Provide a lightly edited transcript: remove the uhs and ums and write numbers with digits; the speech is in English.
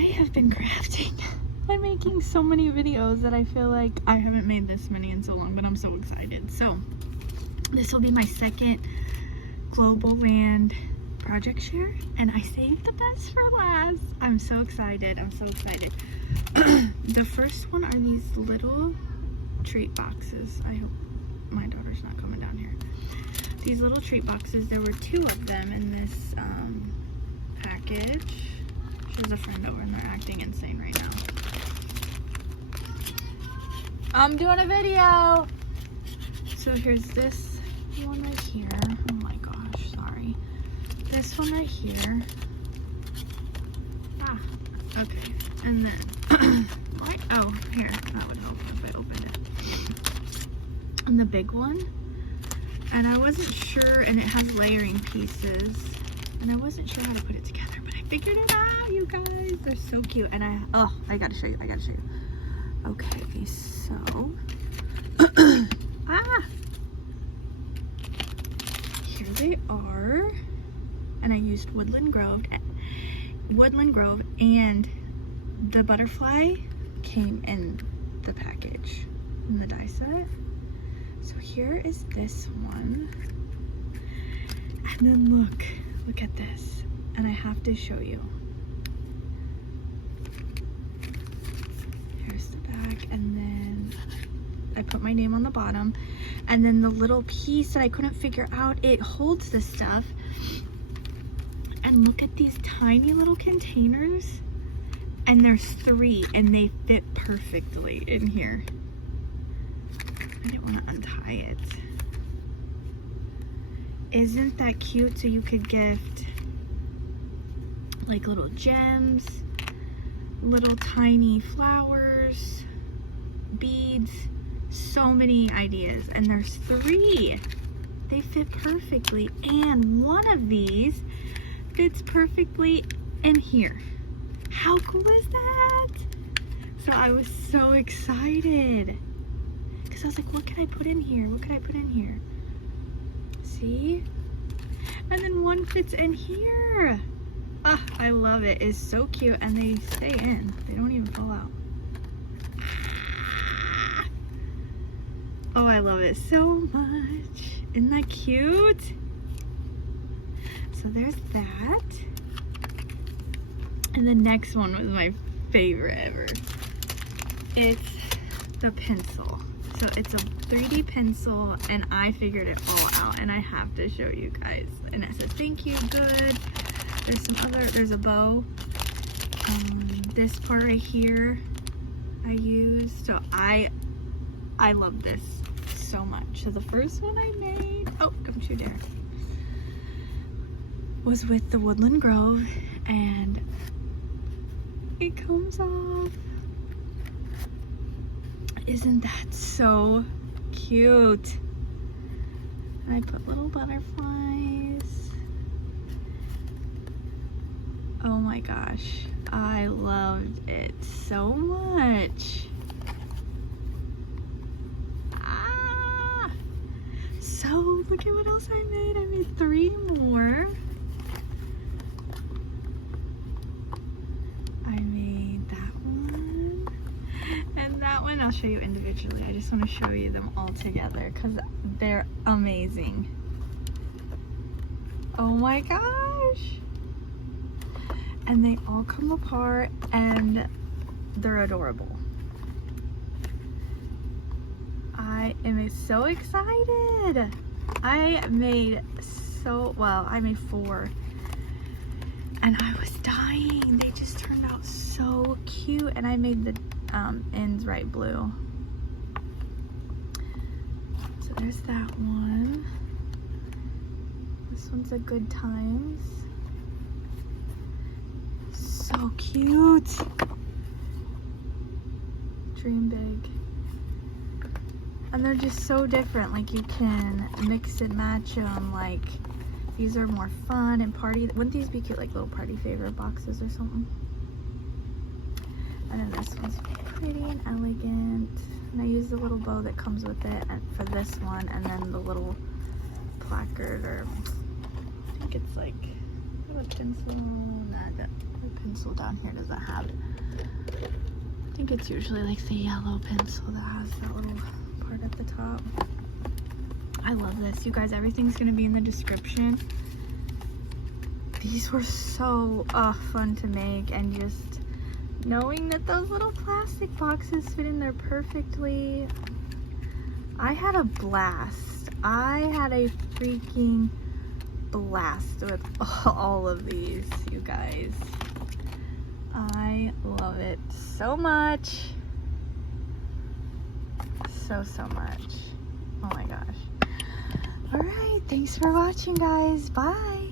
I have been crafting and making so many videos that I feel like I haven't made this many in so long, but I'm so excited. So this will be my second Globeland project share, and I saved the best for last. I'm so excited. I'm so excited. The first one are these little treat boxes. I hope my daughter's not coming down here. These little treat boxes, there were 2 of them in this package. There's a friend over and they're acting insane right now. I'm doing a video. So here's this one right here. Oh my gosh, sorry. This one right here. Ah, okay. And then, what? Oh, here, that would help if I opened it. And the big one. And I wasn't sure, and it has layering pieces. And I wasn't sure how to put it together, but I figured it out, you guys. They're so cute. And I gotta show you, Okay, so, here they are. And I used Woodland Grove, and the butterfly came in the package, in the die set. So here is this one. And then look at this. And I have to show you. Here's the back, and then I put my name on the bottom. And then the little piece that I couldn't figure out, it holds the stuff. And look at these tiny little containers. And there's 3, and they fit perfectly in here. I didn't want to untie it. Isn't that cute? So you could gift like little gems, little tiny flowers, beads, so many ideas. And there's 3. They fit perfectly. And one of these fits perfectly in here. How cool is that? So I was so excited. Because I was like, what can I put in here? What can I put in here? See? And then one fits in here. Ah, I love it. It's so cute. And they stay in. They don't even fall out. Ah. Oh, I love it so much. Isn't that cute? So there's that. And the next one was my favorite ever. It's the pencil. So it's a 3D pencil, and I figured it all out, and I have to show you guys. And it says, thank you, good. There's a bow. This part right here I used. So I love this so much. So the first one I made, oh, don't you dare, was with the Woodland Grove, and it comes off. Isn't that so cute? And I put little butterflies. Oh my gosh, I loved it so much. Ah! So look at what else I made. I made 3 more. I made that one. And that one I'll show you individually. I just want to show you them all together because they're amazing. Oh my gosh. And they all come apart and they're adorable. I am so excited. I made 4. And I was dying. They just turned out so cute. And I made the ends right blue. So there's that one. This one's a Good Times. So cute. Dream big. And they're just so different. Like you can mix and match them. Like these are more fun and party. Wouldn't these be cute, like little party favor boxes or something? And then this one's pretty and elegant. And I use the little bow that comes with it for this one, and then the little placard, or I think it's like a pencil, pencil down here does it have? I think it's usually like the yellow pencil that has that little part at the top. I love this. You guys, everything's gonna be in the description. These were so fun to make, and just knowing that those little plastic boxes fit in there perfectly. I had a blast. I had a freaking blast with all of these, you guys. I love it so much. So much. Oh my gosh. All right, thanks for watching, guys. Bye.